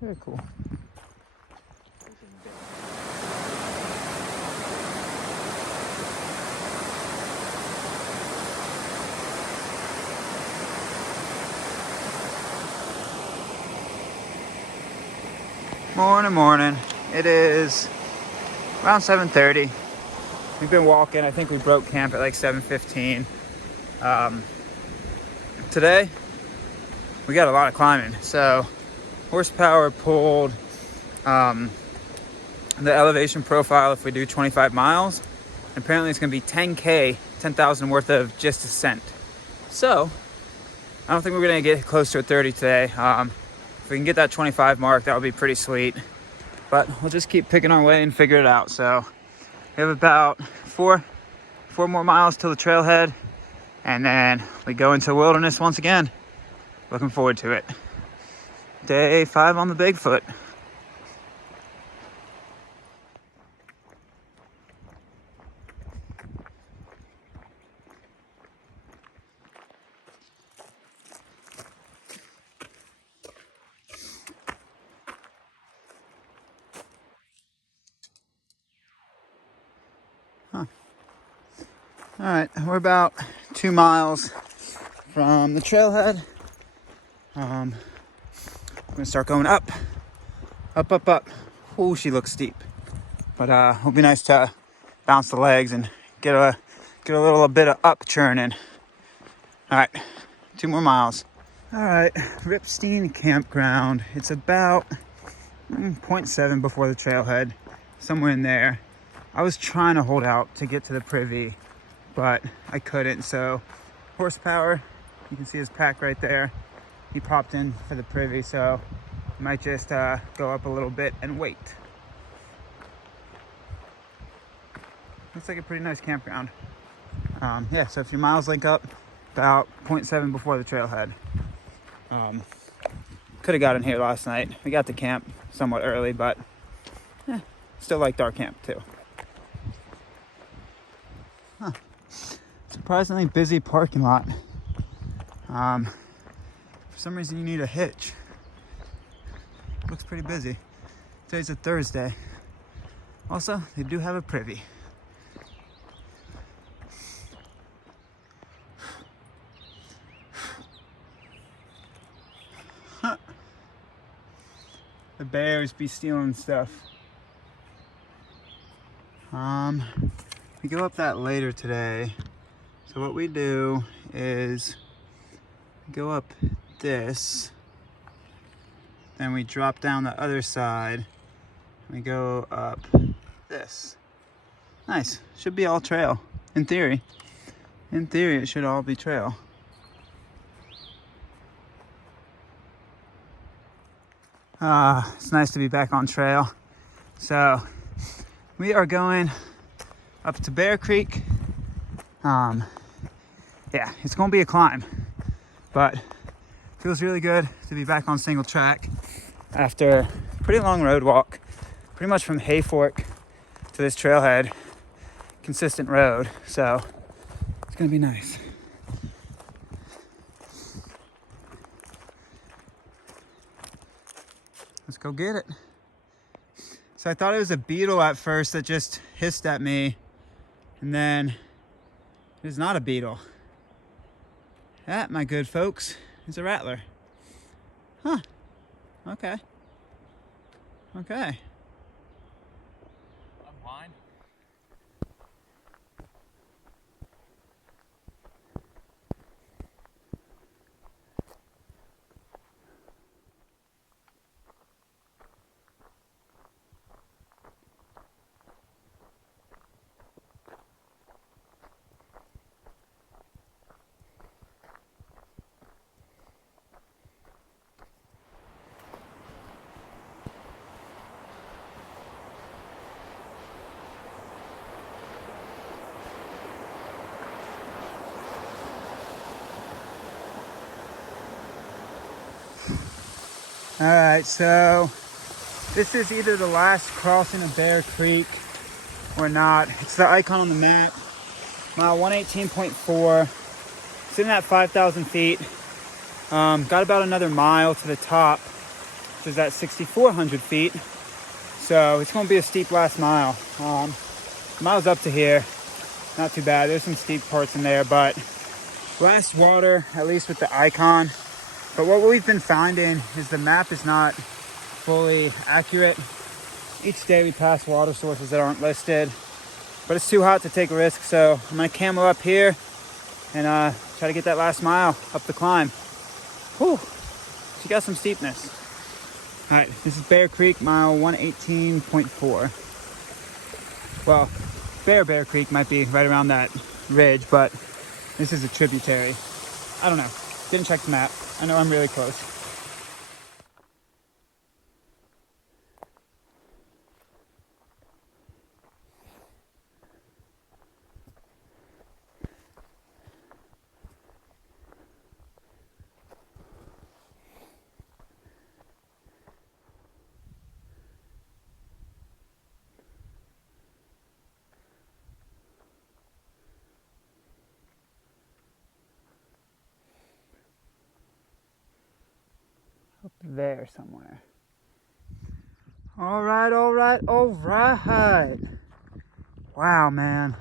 Very cool. Morning. It is around 7:30. We've been walking. I think we broke camp at like 7:15. Today, we got a lot of climbing. So horsepower pulled the elevation profile if we do 25 miles. And apparently it's going to be 10K, 10,000 worth of just ascent. So I don't think we're going to get close to a 30 today. If we can get that 25 mark, that would be pretty sweet. But we'll just keep picking our way and figure it out. So we have about four more miles till the trailhead, and then we go into wilderness once again. Looking forward to it. Day 5 on the Bigfoot. All right, we're about 2 miles from the trailhead. I'm gonna start going up. Oh, she looks steep, but it'll be nice to bounce the legs and get a little bit of up churning. All right, 2 more miles. All right, Ripstein Campground. It's about 0.7 before the trailhead, somewhere in there. I was trying to hold out to get to the privy, but I couldn't. So horsepower, you can see his pack right there. He popped in for the privy, so I might just go up a little bit and wait. Looks like a pretty nice campground. Yeah, so if your miles link up, about 0.7 before the trailhead. Could have gotten here last night. We got to camp somewhat early, but still liked our camp too. Surprisingly busy parking lot. For some reason you need a hitch. Looks pretty busy. Today's a Thursday. Also, they do have a privy. The bears be stealing stuff. We go up that later today. So what we do is go up this, then we drop down the other side. We go up this. Nice. Should be all trail. In theory. In theory, it should all be trail. It's nice to be back on trail. So we are going up to Bear Creek. Yeah, it's gonna be a climb, but feels really good to be back on single track after a pretty long road walk, pretty much from Hayfork to this trailhead, consistent road. So it's gonna be nice. Let's go get it. So I thought it was a beetle at first that just hissed at me, and then it is not a beetle. That, my good folks, is a rattler. Huh. Okay. Okay. I'm blind. All right, so this is either the last crossing of Bear Creek or not. It's the icon on the map. Mile 118.4. Sitting at 5,000 feet. Got about another mile to the top. earnest is at 6,400 feet. So it's going to be a steep last mile. Miles up to here, not too bad. There's some steep parts in there, but last water, at least with the icon. But what we've been finding is the map is not fully accurate. Each day we pass water sources that aren't listed, but it's too hot to take a risk. So I'm gonna camel up here and try to get that last mile up the climb. Whew, she got some steepness. All right, this is Bear Creek, mile 118.4. Well, Bear Creek might be right around that ridge, but this is a tributary. I don't know, didn't check the map. I know I'm really close. Up there somewhere. All right. Wow, man.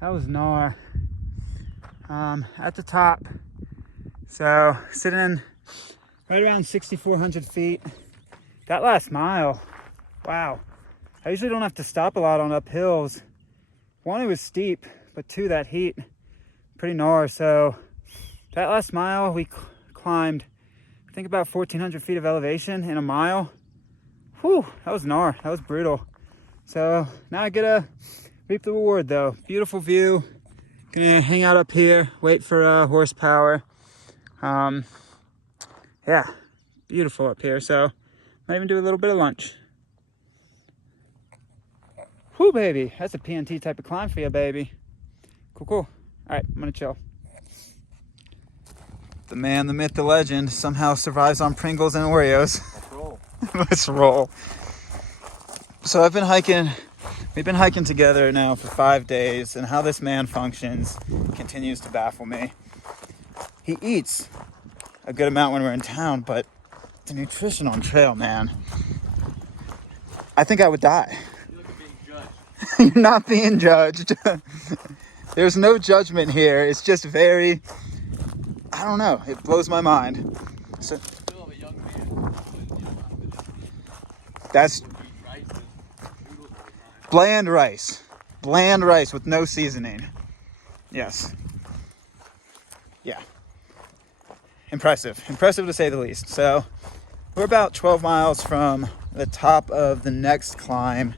That was gnar. At the top. So, sitting right around 6,400 feet. That last mile, wow. I usually don't have to stop a lot on uphills. One, it was steep, but two, that heat, pretty gnar. So, that last mile, we climbed, I think, about 1,400 feet of elevation in a mile. Whew, that was gnar. That was brutal. So now I get to reap the reward, though. Beautiful view. Gonna hang out up here, wait for horsepower. Yeah, beautiful up here. So might even do a little bit of lunch. Whew, baby. That's a PNT type of climb for you, baby. Cool. All right, I'm gonna chill. The man, the myth, the legend somehow survives on Pringles and Oreos. Let's roll. Let's roll. So we've been hiking together now for 5 days, and how this man functions continues to baffle me. He eats a good amount when we're in town, but the nutrition on trail, man. I think I would die. You look like being judged. You're not being judged. There's no judgment here. It's just very, I don't know. It blows my mind. So Still have a young man. that's bland rice with no seasoning. Yes. Yeah. Impressive to say the least. So we're about 12 miles from the top of the next climb.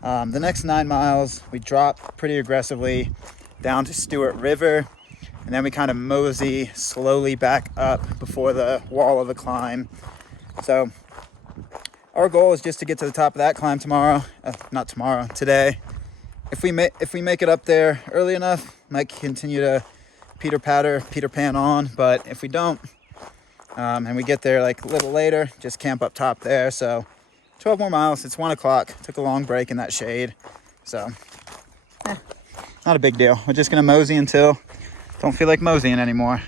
The next 9 miles we drop pretty aggressively down to Stewart River, and then we kind of mosey slowly back up before the wall of the climb. So our goal is just to get to the top of that climb today. If we make it up there early enough, might continue to Peter Pan on. But if we don't, and we get there like a little later, just camp up top there. So 12 more miles. It's 1 o'clock. Took a long break in that shade. So not a big deal. We're just gonna mosey until don't feel like moseying anymore.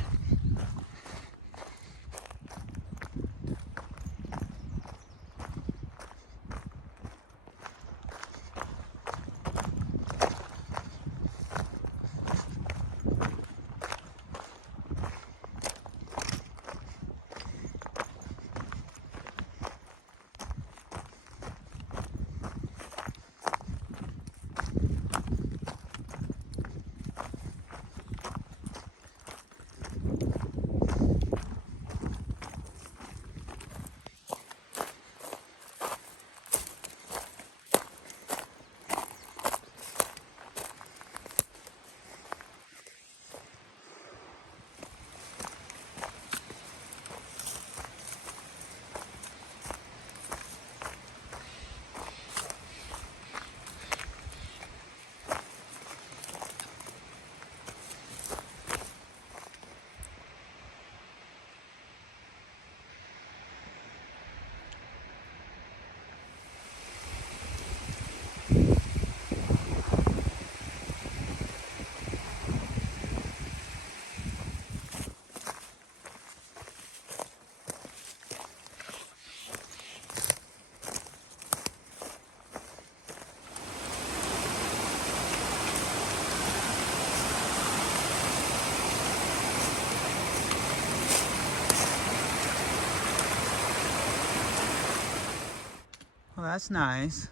that's nice.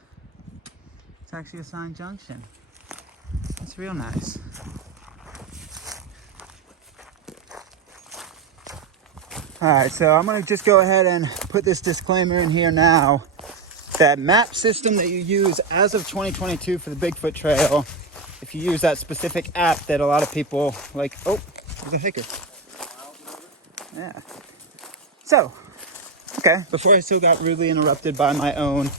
It's actually a signed Junction. That's real nice. Alright, so I'm going to just go ahead and put this disclaimer in here now. That map system that you use as of 2022 for the Bigfoot Trail, if you use that specific app that a lot of people like, oh, there's a hiker. Yeah. So, okay, before I still got rudely interrupted by my own,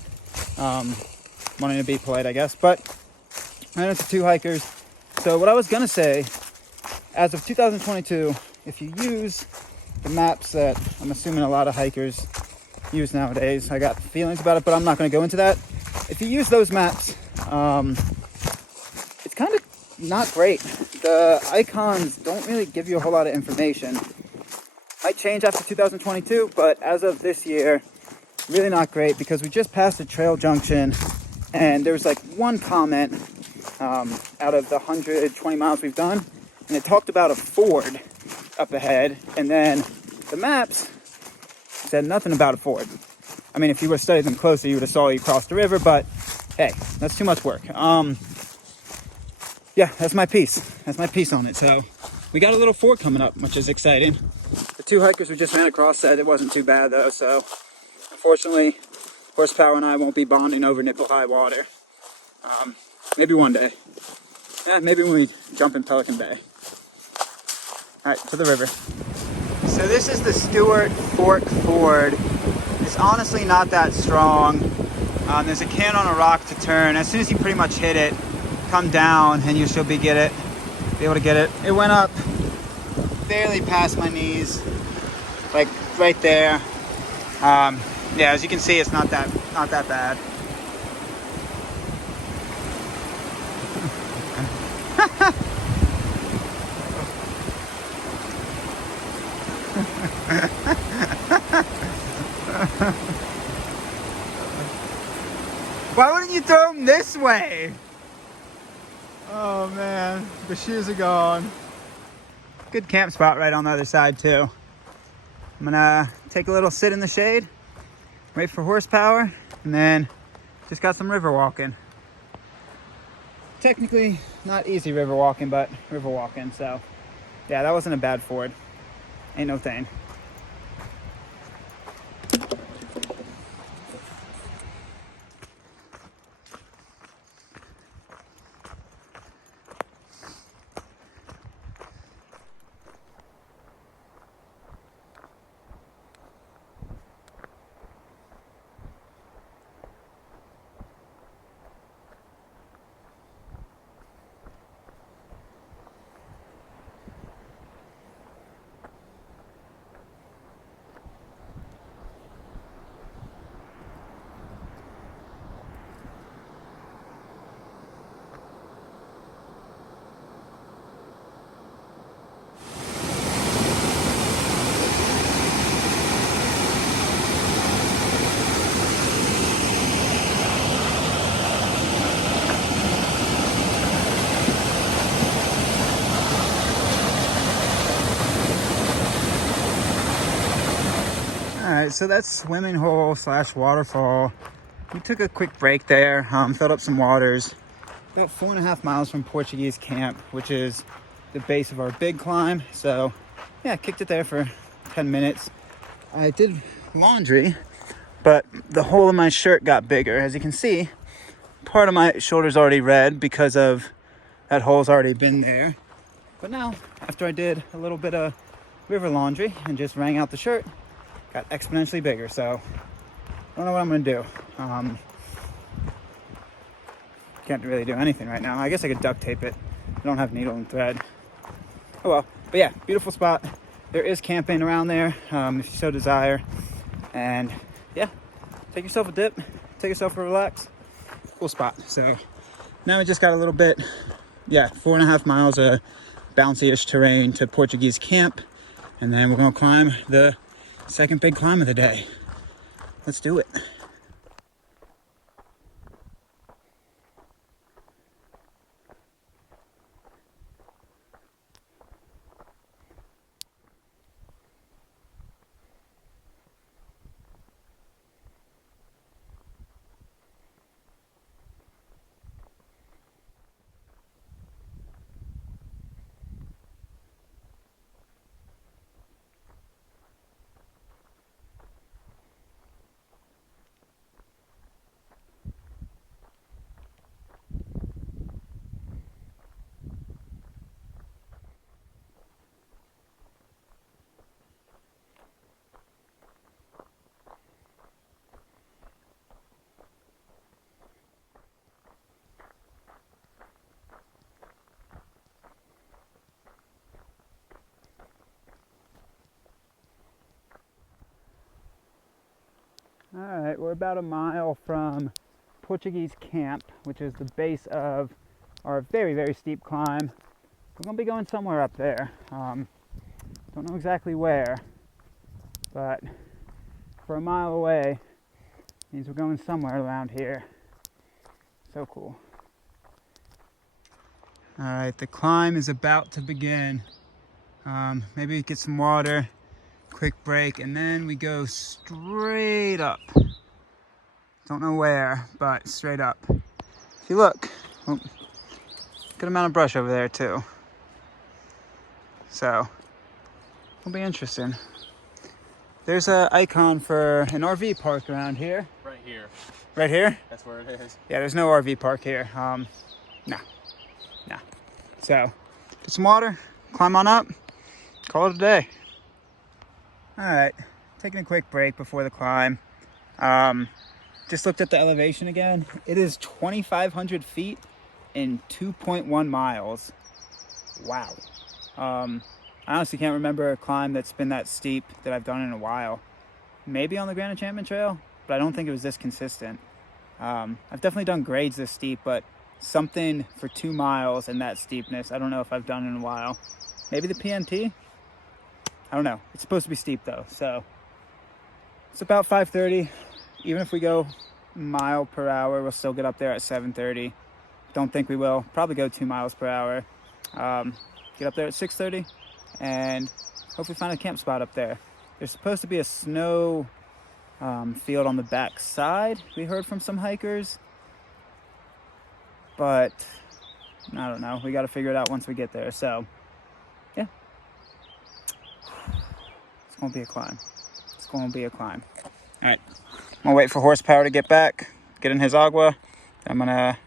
wanting to be polite, I guess, but I know it's two hikers. So what I was going to say, as of 2022, if you use the maps that I'm assuming a lot of hikers use nowadays, I got feelings about it, but I'm not going to go into that. If you use those maps, it's kind of not great. The icons don't really give you a whole lot of information. Might change after 2022, but as of this year, really not great, because we just passed a trail junction and there was like one comment out of the 120 miles we've done, and it talked about a ford up ahead, and then the maps said nothing about a ford. I mean, if you would have studied them closer, you would have saw you cross the river, but hey, that's too much work. Yeah, that's my piece. That's my piece on it. So we got a little ford coming up, which is exciting. The two hikers we just ran across said it wasn't too bad though, so unfortunately, Horsepower and I won't be bonding over nipple-high water. Maybe one day. Yeah, maybe when we jump in Pelican Bay. Alright, to the river. So this is the Stewart Fork Ford. It's honestly not that strong. There's a can on a rock to turn. As soon as you pretty much hit it, come down and you should be able to get it. It went up barely past my knees, like right there. Yeah, as you can see, it's not that bad. Why wouldn't you throw them this way? Oh man, the shoes are gone. Good camp spot right on the other side too. I'm gonna take a little sit in the shade, wait for Horsepower, and then just got some river walking. Technically not easy river walking, but river walking. So yeah, that wasn't a bad ford. Ain't no thing. Alright, so that's swimming hole / waterfall. We took a quick break there, filled up some waters. About 4.5 miles from Portuguese Camp, which is the base of our big climb. So yeah, kicked it there for 10 minutes. I did laundry, but the hole in my shirt got bigger. As you can see, part of my shoulder's already red because of that hole's already been there. But now, after I did a little bit of river laundry and just wrung out the shirt, got exponentially bigger. So I don't know what I'm gonna do. Can't really do anything right now. I guess I could duct tape it. I don't have needle and thread. Oh well. But yeah, beautiful spot. There is camping around there, if you so desire. And yeah, take yourself a dip, take yourself a relax. Cool spot. So now we just got a little bit, 4.5 miles of bouncy-ish terrain to Portuguese Camp. And then we're gonna climb the second big climb of the day. Let's do it. right, we're about a mile from Portuguese Camp, which is the base of our very, very steep climb. We're gonna be going somewhere up there. Don't know exactly where, but for a mile away means we're going somewhere around here. So cool. All right, the climb is about to begin. Maybe get some water, quick break, and then we go straight up. Don't know where, but straight up. If you look, oh, good amount of brush over there too. So, it'll be interesting. There's an icon for an RV park around here. Right here. Right here? That's where it is. Yeah, there's no RV park here. No. So, get some water, climb on up, call it a day. All right, taking a quick break before the climb. Just looked at the elevation again. It is 2,500 feet in 2.1 miles. Wow. I honestly can't remember a climb that's been that steep that I've done in a while. Maybe on the Grand Enchantment Trail, but I don't think it was this consistent. I've definitely done grades this steep, but something for 2 miles and that steepness, I don't know if I've done in a while. Maybe the PNT? I don't know. It's supposed to be steep though, so it's about 5:30. Even if we go mile per hour, we'll still get up there at 7:30. Don't think we will. Probably go 2 miles per hour. Get up there at 6:30 and hopefully find a camp spot up there. There's supposed to be a snow field on the back side, we heard from some hikers, but I don't know. We got to figure it out once we get there. So yeah, it's gonna be a climb. It's gonna be a climb. All right, I'm gonna wait for horsepower to get back, get in his agua. I'm gonna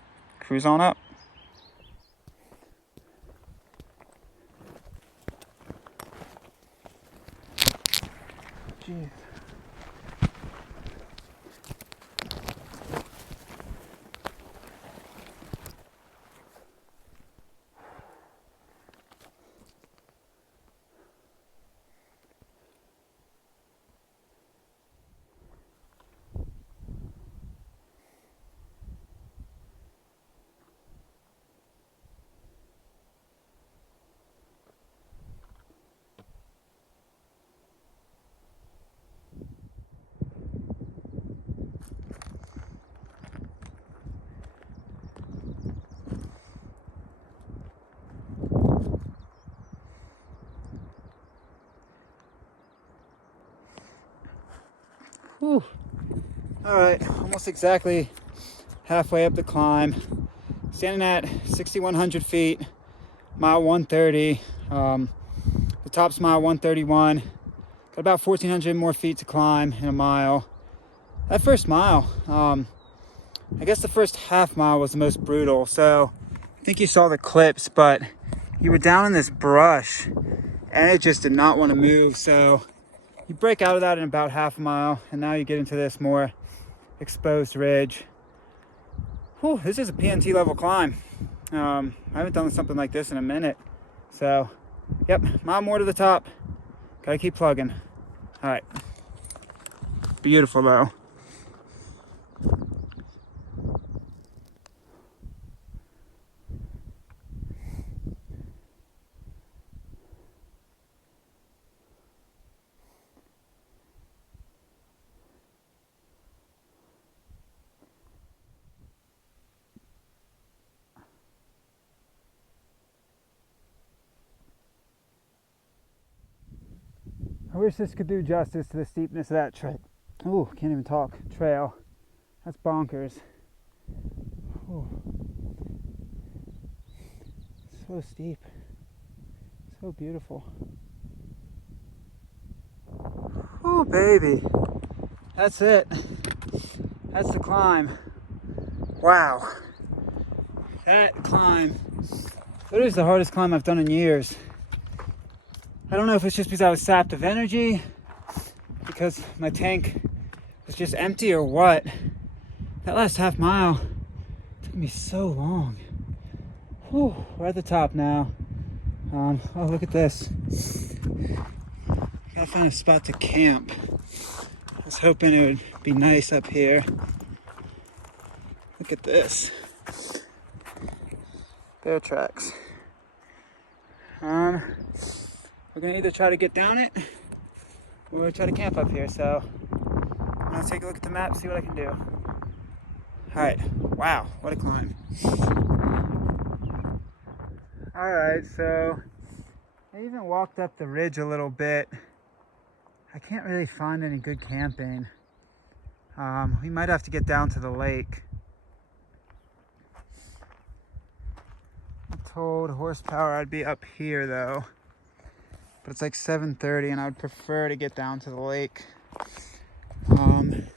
cruise on up. Jeez. Whew. All right, almost exactly halfway up the climb. Standing at 6,100 feet, mile 130. The top's mile 131. Got about 1,400 more feet to climb in a mile. That first mile, I guess the first half mile was the most brutal. So I think you saw the clips, but you were down in this brush and it just did not want to move. So you break out of that in about half a mile, and now you get into this more exposed ridge. Whew, this is a PNT level climb. I haven't done something like this in a minute. So, yep, mile more to the top. Gotta keep plugging. All right. Beautiful though. I wish this could do justice to the steepness of that trail. Ooh, can't even talk. Trail. That's bonkers. Ooh. So steep. So beautiful. Oh, baby. That's it. That's the climb. Wow. That climb. That is the hardest climb I've done in years. I don't know if it's just because I was sapped of energy, because my tank was just empty, or what. That last half mile took me so long. Whew, we're at the top now. Oh, look at this. Gotta find a spot to camp. was hoping it would be nice up here. Look at this. Bear tracks. We're gonna either try to get down it or try to camp up here. So I'm gonna take a look at the map, see what I can do. All right, wow, what a climb. All right, so I even walked up the ridge a little bit. I can't really find any good camping. We might have to get down to the lake. I told horsepower I'd be up here though, but it's like 7:30 and I would prefer to get down to the lake. I'm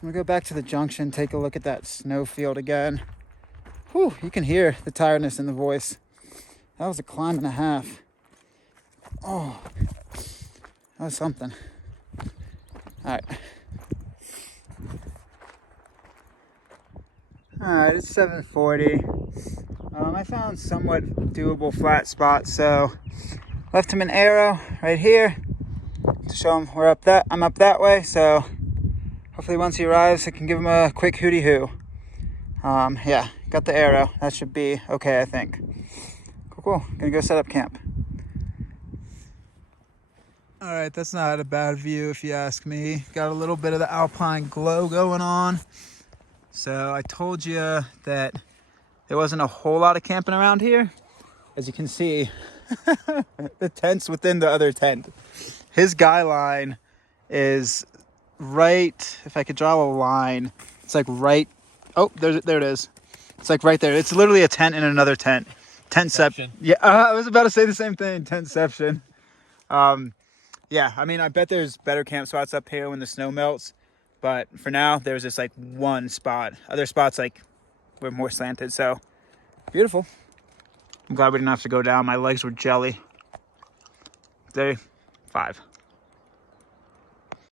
gonna go back to the junction, take a look at that snow field again. Whew, you can hear the tiredness in the voice. That was a climb and a half. Oh, that was something. All right. All right, it's 7:40. I found somewhat doable flat spots, so left him an arrow right here to show him I'm up that way. So hopefully once he arrives, I can give him a quick hooty hoo. Yeah, got the arrow. That should be okay, I think. Cool. Gonna go set up camp. All right, that's not a bad view if you ask me. Got a little bit of the alpine glow going on. So I told you that there wasn't a whole lot of camping around here. As you can see, the tent's within the other tent. His guy line is right, if I could draw a line, it's like right, oh, there it is. It's like right there. It's literally a tent in another tent. Tentception. Yeah, I was about to say the same thing, tentception. Yeah, I mean, I bet there's better camp spots up here when the snow melts. But for now, there's just like one spot. Other spots like were more slanted, so beautiful. I'm glad we didn't have to go down. My legs were jelly. Day 5.